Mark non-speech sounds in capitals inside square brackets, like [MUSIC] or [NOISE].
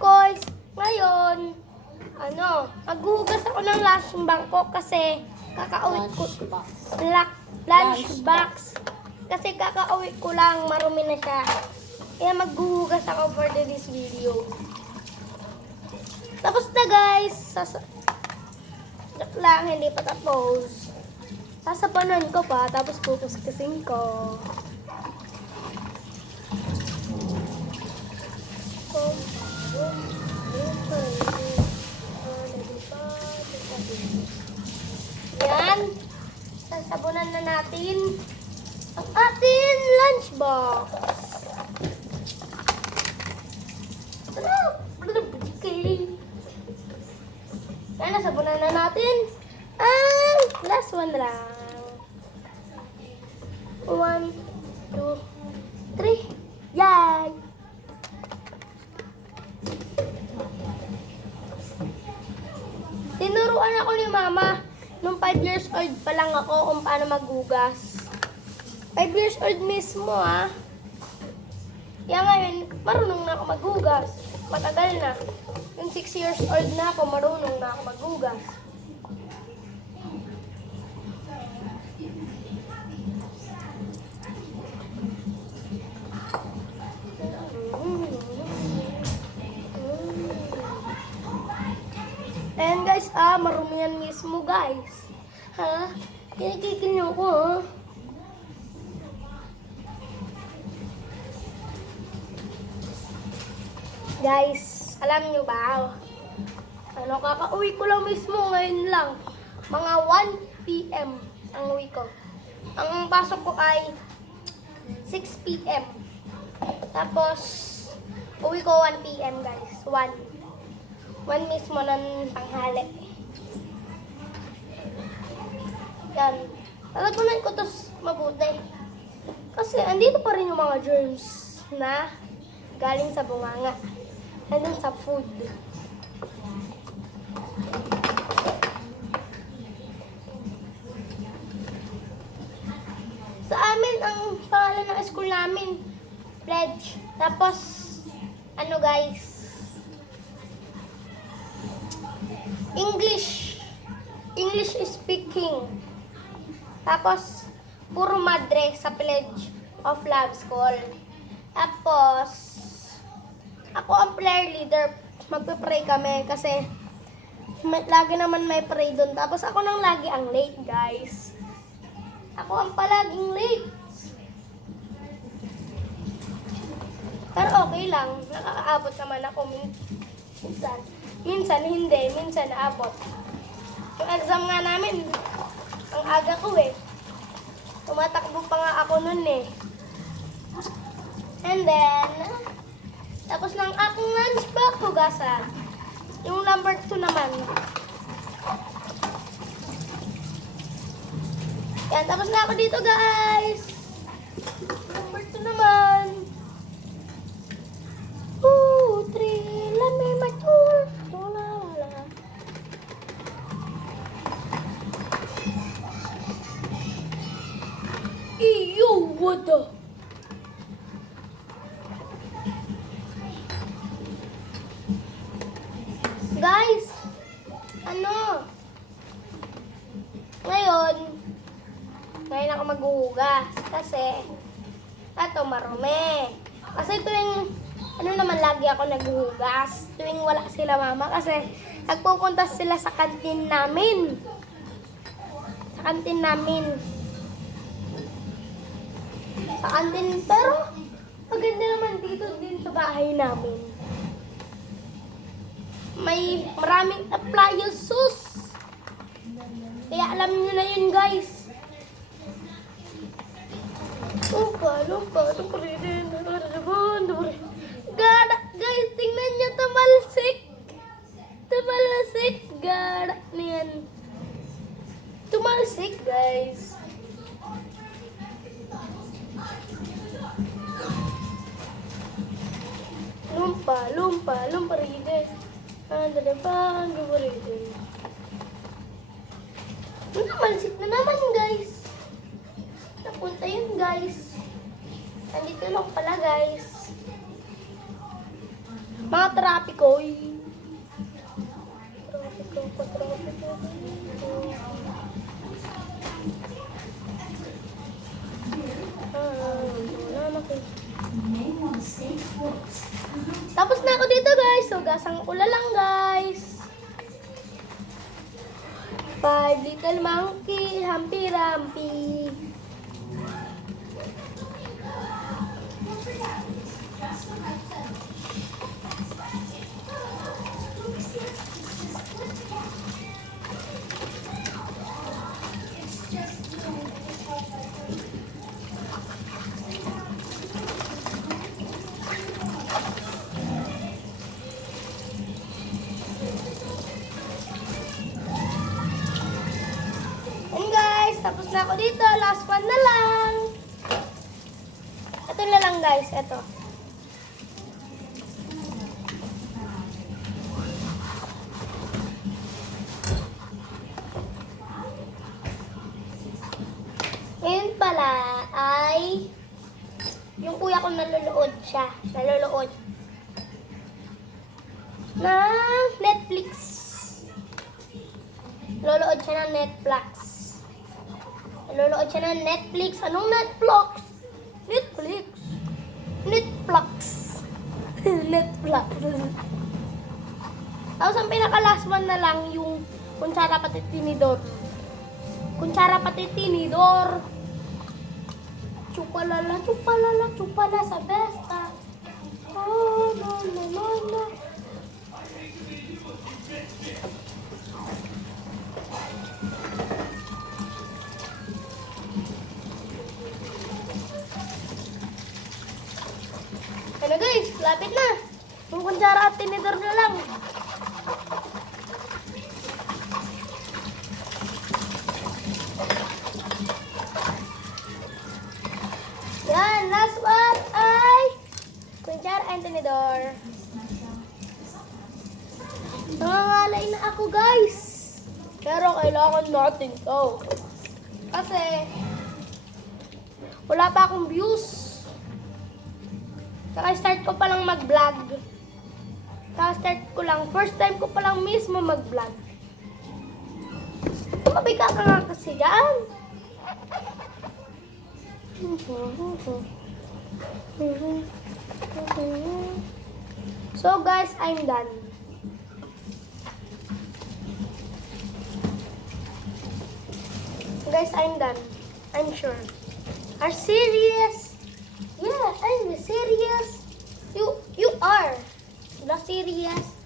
guys, ngayon, ano, maghuhugas ako ng lunch bangko kasi kakauwi ko, Lunchbox. Lunch, lunch Lunch box. Kasi kakauwi ko lang, marumi na siya. Kaya maghuhugas ako for this video. Tapos na guys. Joke lang, hindi pa tapos. Sasapanan ko pa, tapos kukuskasin ko. Yan. Sasabunan na natin ang ating lunchbox. Ano? Yan, nasabunan na natin ang last one lang. One, two, three. Yay! Tinuruan ako ni mama nung 5 years old pa lang ako kung paano maghugas. 5 years old mismo ah. Kaya ngayon, marunong na ako maghugas. Matagal na. Yung 6 years old na ako, marunong na ako maghugas. Ayan guys, ah, marumi yan mismo guys. Ha? Kinikikil niyo ko, ha? Guys, alam niyo ba? Ano, kakauwi ko lang mismo ngayon lang. Mga 1 p.m. ang uwi ko. Ang pasok ko ay 6 p.m. Tapos, uwi ko 1 p.m. guys. 1. 1 mismo ng tanghali. Yan. Lalagunan ko to mabuti. Kasi andito pa rin yung mga germs na galing sa bunganga. Nandun sa food. Sa amin, ang pangalan ng school namin, pledge. Tapos, ano guys, English. English speaking. Tapos, puro madre sa Pledge of Love School. Tapos, ako ang player leader. Magpe-pray kami kasi may, lagi naman may pray doon. Tapos ako nang lagi ang late, guys. Ako ang palaging late. Pero okay lang. Nakakaabot naman ako min- minsan. Minsan hindi, minsan naabot. Yung exam nga namin, ang aga ko eh. Tumatakbo pa nga ako nun eh. And then, tapos ng akong lunch bag hugasan. Yung number 2 naman. Yan, tapos na ako dito guys. Number 2 naman. Two, three, let me The? Guys, ano? Ngayon, ngayon ako maghuhugas kasi eto marumi. Kasi tuwing ano naman lagi ako naghuhugas tuwing wala sila mama kasi nagpupunta sila sa kantin namin. Sa kantin namin. Sa kantin pero maganda naman dito din sa bahay namin. May maraming appliances. Kaya alam nyo na yun guys. Lumpa, lumpa, lumpa rin. Lumpa, lumpa, lumpa rin. Anda depan, lumpa rin. Tumalsik na naman, guys. Napunta yun, guys. Nandito lang pala, guys. Mga trapiko. Trapiko, trapiko. Ah, Tapos na ako dito guys. So gasang ula lang guys. Five little monkey, Humpy tapos na ako dito. Last one na lang. Ito na lang guys, ito. Ngayon pala ay yung kuya ko naluluod siya. Naluluod. Ng Netflix. Naluluod siya ng Netflix. Nanonood siya ng Netflix. Anong Netflix? Netflix. Netflix. [LAUGHS] Netflix. Tapos ang pinaka-last one na lang yung kunsara pati tinidor. Kunsara pati tinidor. Chupalala, chupalala, chupala sa guys, lapit na. Yung kunsara at tinidor na lang. Yan, last one ay kunsara and tinidor. Nangangalay na ako guys. Pero kailangan natin to. Kasi wala pa akong views. Kaka-start ko pa lang mag-vlog. Kaka-start ko lang. First time ko pa lang mismo mag-vlog. Mabiga ka nga kasi dyan. So guys, I'm done. Guys, I'm done. I'm sure. Are serious? Yeah, I'm serious. You you are. The serious.